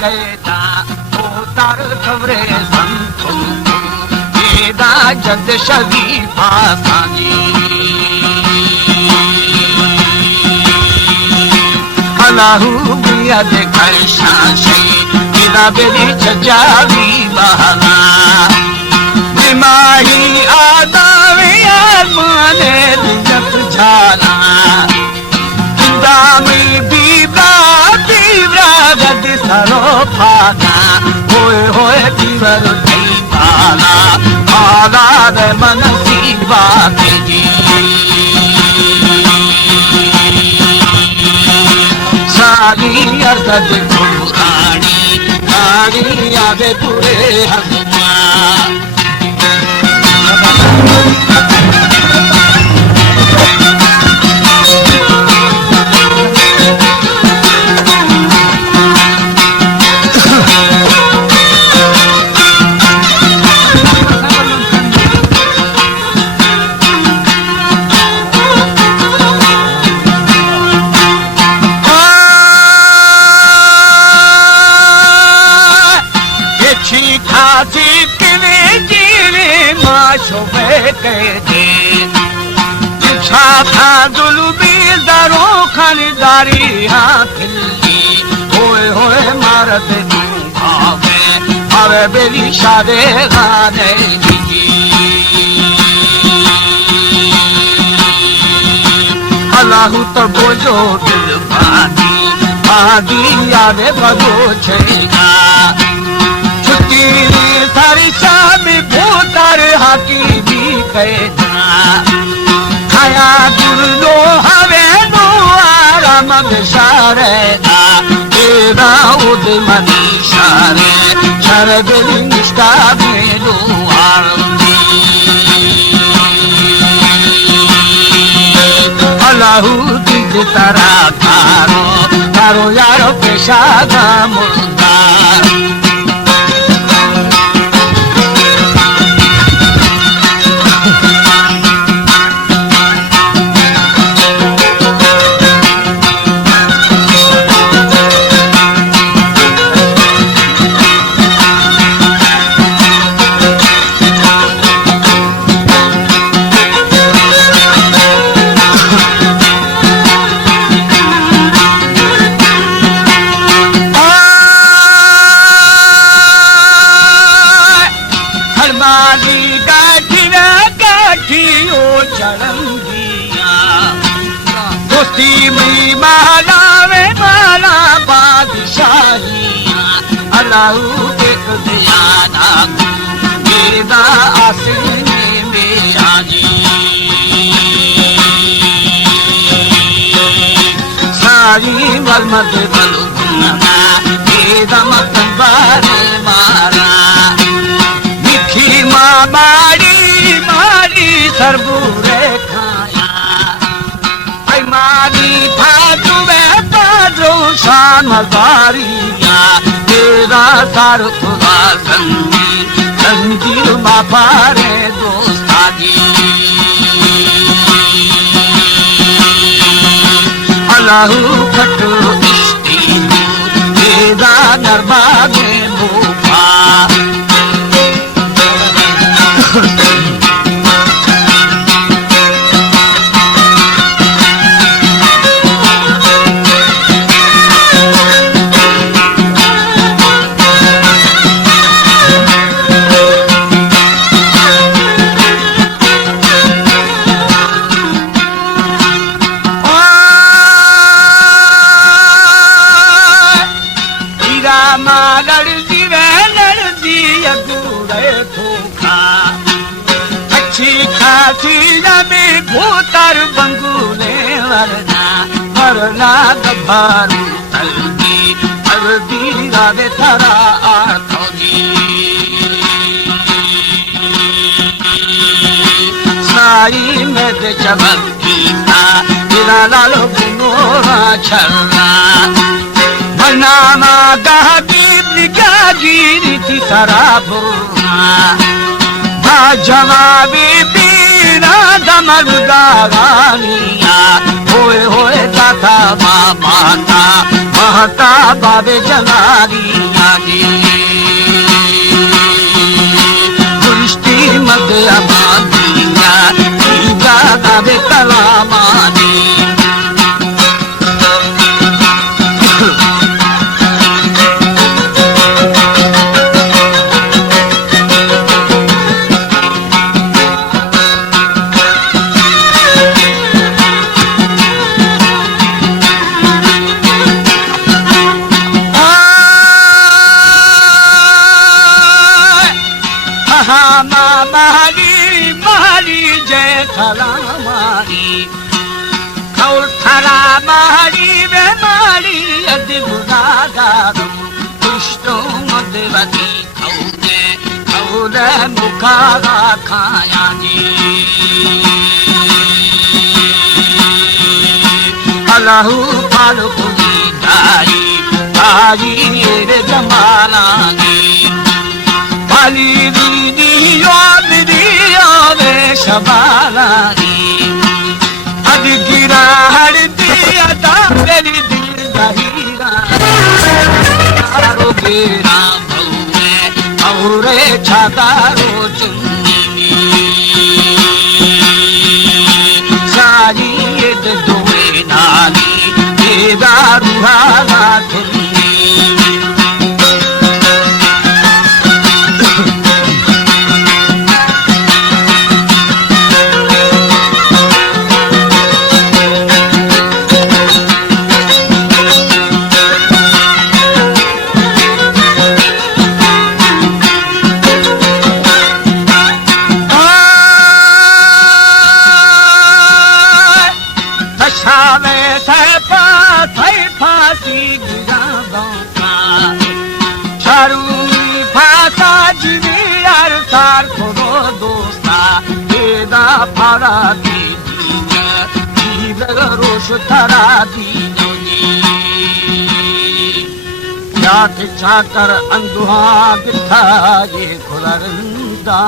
कहता उतार खबरे संतो येदा जद शरीफा सांगी अलाहू बिया दे करशा शे येदा बेरी जजावी बहना माही आदावे आसमाने दिजत झाला दामी बीबरा गद सरो फाना होए होए दीवर थई पाला आला दे मन सीबा के जी सारी अर्द पुरानी सारी आवे पूरे हनुमा खरीदारी हाँ खिल्ली होए होए मारत भावे अरे बेरी शादे गाने दीजी अल्लाहू तो बोझो दिल बादी बादी यादे भगो छेगा छुट्टी सारी शामी भूतार हाकी भी कहना खाया दुर्लो हवे शारे तेरा उद मनी शारे शरद निष्ठा मेलो आरती अल्लाहू दिज तारा तारो तारो यारो पेशा दा मुर्दा अल्लाहू देख दियाना मेरा आसीने में आजी सारी वलमत बलुना मेरा मतन बारे मारा मिठी माँ मारी मारी सरबूरे खाया आई मारी भाजू में बाजू शान मजारिया तेरा सार खुदा संजीव माफारे दोस्तागी अल्लाहू खटो इश्ती तेरा नरमा में भूपा भूतर बंगूले वरना वरना गभारू तलगी हल्दी रावे थारा आर्थोगी साई में दे चमकी था तेरा लालो बिनोरा छलना बनाना गाती निका गिरी थी सारा बुना जवाबी बीना धमर गानिया होए दाता माता महता बाबे जनारिया जी दृष्टि मत अमानिया टीका गावे कलामानी मारी जय खला मारी खौल खरा मारी वे मारी अद्भुतागारु दुष्टो मदवती खौले मुखारा खाया जी अल्लाहु पालु पुगी दाई रे जमाना जी पाली शबालानी अद गिरा हर दिया मेरी दिल दहीरा रो बेरा भौरे औरे छातारो चुन्नी सारी दोए नाली तेरा रुहाना धुन्नी फांसी गुजारा शारूनी भाषा जीवी यार सार खोरो दोस्ता बेदा फाड़ा दी रोश थरा दी याद छाकर अंधुआ बिठा ये खुलरंदा